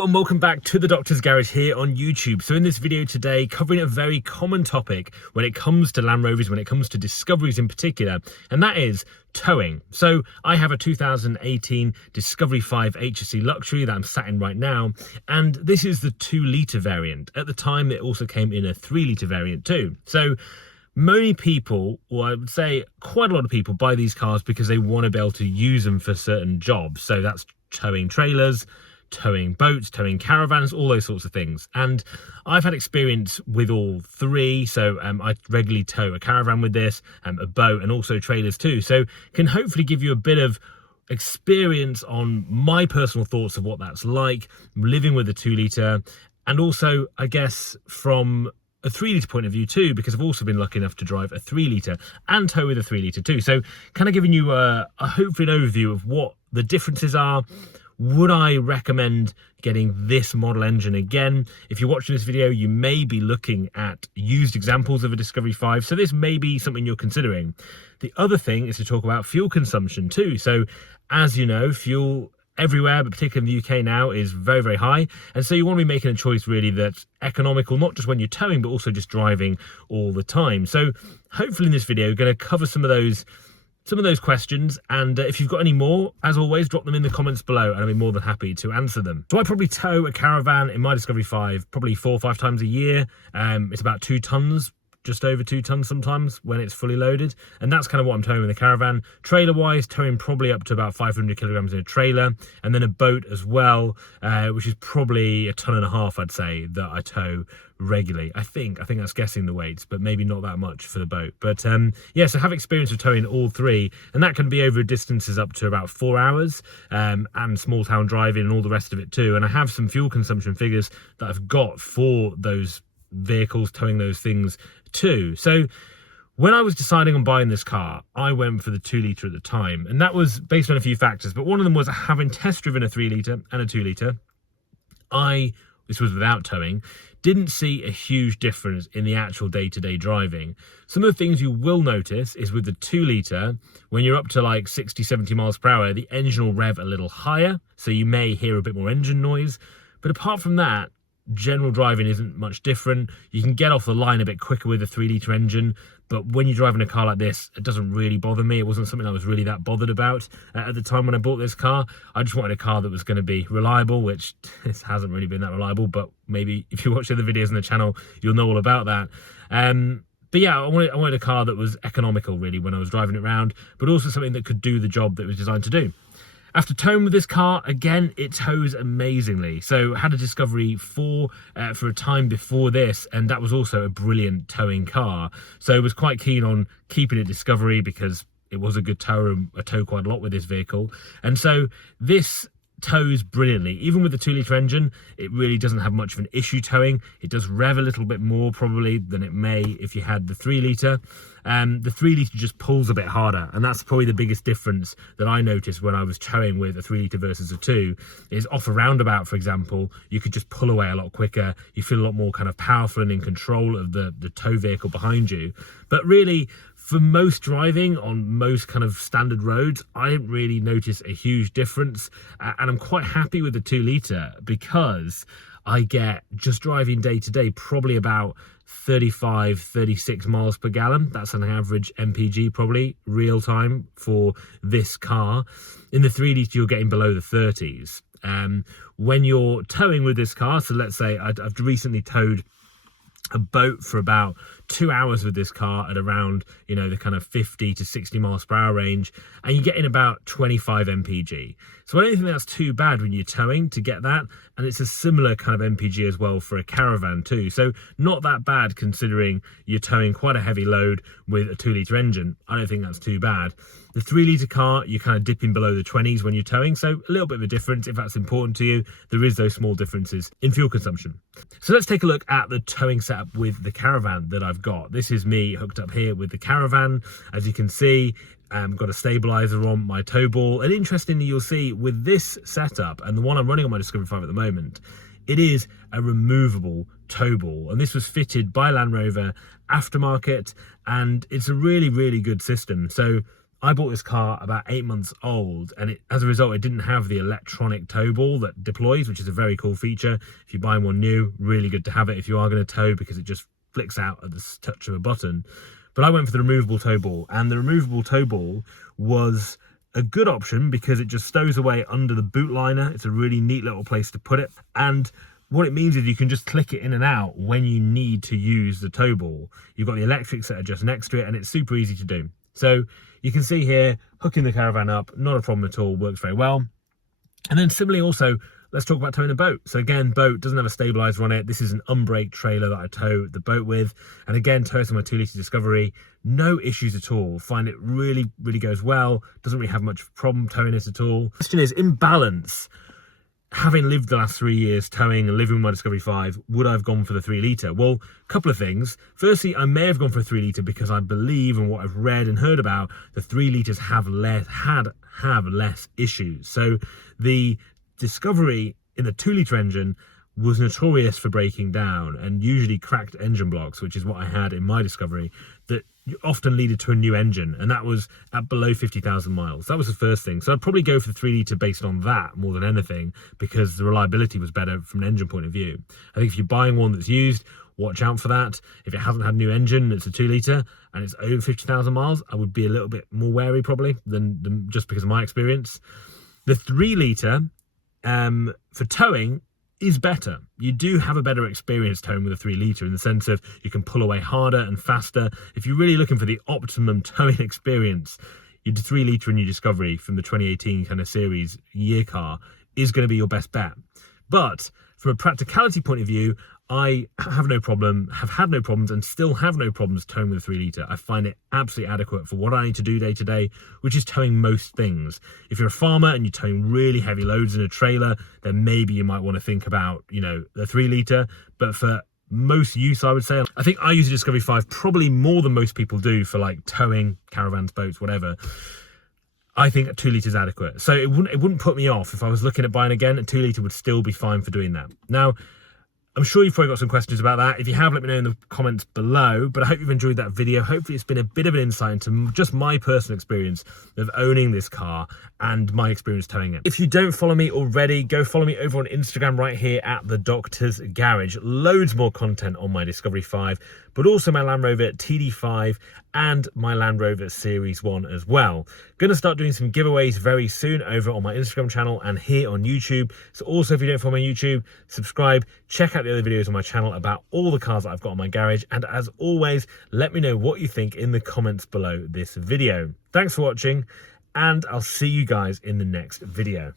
And welcome back to the Doctor's Garage here on YouTube. So in this video today, covering a very common topic when it comes to Land Rovers, when it comes to Discoveries in particular, and that is towing. So I have a 2018 Discovery 5 HSE Luxury that I'm sat in right now, and this is the 2-litre variant. At the time, it also came in a 3-litre variant too. So many people, or I would say quite a lot of people, buy these cars because they want to be able to use them for certain jobs. So that's towing trailers, towing boats, towing caravans, all those sorts of things. And I've had experience with all three. So I regularly tow a caravan with this, a boat, and also trailers too. So can hopefully give you a bit of experience on my personal thoughts of what that's like living with a 2-litre, and also I guess from a 3-litre point of view too, because I've also been lucky enough to drive a 3-litre and tow with a 3-litre too. So kind of giving you a hopefully an overview of what the differences are. Would I recommend getting this model engine again? If you're watching this video, you may be looking at used examples of a Discovery 5, so this may be something you're considering. The other thing is to talk about fuel consumption too. So as you know, fuel everywhere, but particularly in the UK now, is very, very high. And so you want to be making a choice really that's economical, not just when you're towing, but also just driving all the time. So hopefully in this video, we're going to cover some of those questions, and if you've got any more, as always, drop them in the comments below and I'll be more than happy to answer them. So I probably tow a caravan in my Discovery 5 probably 4 or 5 times a year. It's about 2 tons, just over 2 tons sometimes when it's fully loaded, and that's kind of what I'm towing with a caravan. Trailer wise, towing probably up to about 500 kilograms in a trailer, and then a boat as well, which is probably 1.5 tons, I'd say, that I tow regularly. I think that's guessing the weights, but maybe not that much for the boat. But yeah, so I have experience of towing all three, and that can be over distances up to about 4 hours, and small town driving and all the rest of it too. And I have some fuel consumption figures that I've got for those vehicles, towing those things too. So when I was deciding on buying this car, I went for the 2-litre at the time, and that was based on a few factors, but one of them was having test driven a 3-litre and a 2-litre. This was without towing, didn't see a huge difference in the actual day-to-day driving. Some of the things you will notice is with the 2-litre, when you're up to like 60, 70 miles per hour, the engine will rev a little higher, so you may hear a bit more engine noise. But apart from that, general driving isn't much different. You can get off the line a bit quicker with a 3-litre engine, but when you're driving a car like this, it doesn't really bother me. It wasn't something I was really that bothered about at the time when I bought this car. I just wanted a car that was going to be reliable, which this hasn't really been that reliable, but maybe if you watch the other videos on the channel, you'll know all about that. But yeah, I wanted a car that was economical really when I was driving it around, but also something that could do the job that it was designed to do. After towing with this car, again, it tows amazingly. So I had a Discovery 4 for a time before this, and that was also a brilliant towing car. So I was quite keen on keeping it Discovery because it was a good tower, and I tow quite a lot with this vehicle. And so this tows brilliantly. Even with the 2-litre engine, it really doesn't have much of an issue towing. It does rev a little bit more probably than it may if you had the 3-litre. The 3-litre just pulls a bit harder, and that's probably the biggest difference that I noticed when I was towing with a 3-litre versus a 2, is off a roundabout, for example, you could just pull away a lot quicker. You feel a lot more kind of powerful and in control of the tow vehicle behind you. But really, for most driving on most kind of standard roads, I didn't really notice a huge difference, and I'm quite happy with the 2-litre because I get, just driving day to day, probably about 35, 36 miles per gallon. That's an average MPG, probably real time for this car. In the 3-litre, you're getting below the 30s. When you're towing with this car, so let's say I've recently towed a boat for about 2 hours with this car at around, you know, the kind of 50 to 60 miles per hour range, and you're getting about 25 mpg. So I don't think that's too bad when you're towing to get that, and it's a similar kind of mpg as well for a caravan too. So not that bad considering you're towing quite a heavy load with a 2-litre engine. I don't think that's too bad. The 3-litre car, you're kind of dipping below the 20s when you're towing, so a little bit of a difference if that's important to you. There is those small differences in fuel consumption. So let's take a look at the towing setup with the caravan that I've got. This is me hooked up here with the caravan. As you can see, got a stabilizer on my tow ball, and interestingly, you'll see with this setup and the one I'm running on my Discovery 5 at the moment, it is a removable tow ball, and this was fitted by Land Rover aftermarket, and it's a really, really good system. So I bought this car about 8 months old, and as a result, it didn't have the electronic tow ball that deploys, which is a very cool feature. If you're buying one new, really good to have it if you are going to tow, because it just flicks out at the touch of a button. But I went for the removable tow ball, and the removable tow ball was a good option because it just stows away under the boot liner. It's a really neat little place to put it. And what it means is you can just click it in and out when you need to use the tow ball. You've got the electrics that are just next to it, and it's super easy to do. So you can see here, hooking the caravan up, not a problem at all, works very well. And then similarly also, let's talk about towing a boat. So again, boat doesn't have a stabilizer on it. This is an unbraked trailer that I tow the boat with. And again, towing my 2 litre Discovery, no issues at all. Find it really, really goes well. Doesn't really have much problem towing it at all. The question is, in balance, having lived the last 3 years towing and living with my Discovery 5, would I have gone for the 3 litre? Well, a couple of things. Firstly, I may have gone for a 3 litre because I believe, and what I've read and heard about, the 3 litres have less issues. So the Discovery in the 2 litre engine was notorious for breaking down and usually cracked engine blocks, which is what I had in my Discovery, that often leaded to a new engine, and that was at below 50,000 miles. That was the first thing. So I'd probably go for the 3 litre based on that more than anything, because the reliability was better from an engine point of view. I think if you're buying one that's used, watch out for that. If it hasn't had a new engine, it's a 2 litre and it's over 50,000 miles, I would be a little bit more wary probably than just because of my experience. The 3 litre for towing is better. You do have a better experience towing with a 3 litre in the sense of you can pull away harder and faster. If you're really looking for the optimum towing experience, your 3 litre in your Discovery from the 2018 kind of series year car is going to be your best bet. But from a practicality point of view, I have no problem, have had no problems, and still have no problems towing with a 3 litre. I find it absolutely adequate for what I need to do day to day, which is towing most things. If you're a farmer and you're towing really heavy loads in a trailer, then maybe you might want to think about, the 3 litre. But for most use, I would say, I think I use a Discovery 5 probably more than most people do for like towing, caravans, boats, whatever. I think a 2 litre is adequate. So it wouldn't put me off. If I was looking at buying again, a 2 litre would still be fine for doing that. Now, I'm sure you've probably got some questions about that. If you have, let me know in the comments below. But I hope you've enjoyed that video. Hopefully it's been a bit of an insight into just my personal experience of owning this car and my experience towing it. If you don't follow me already, go follow me over on Instagram right here at The Doctor's Garage. Loads more content on my Discovery 5, but also my Land Rover TD5 and my Land Rover Series 1 as well. Going to start doing some giveaways very soon over on my Instagram channel and here on YouTube. So also, if you don't follow my YouTube, subscribe, check out the other videos on my channel about all the cars that I've got on my garage. And as always, let me know what you think in the comments below this video. Thanks for watching, and I'll see you guys in the next video.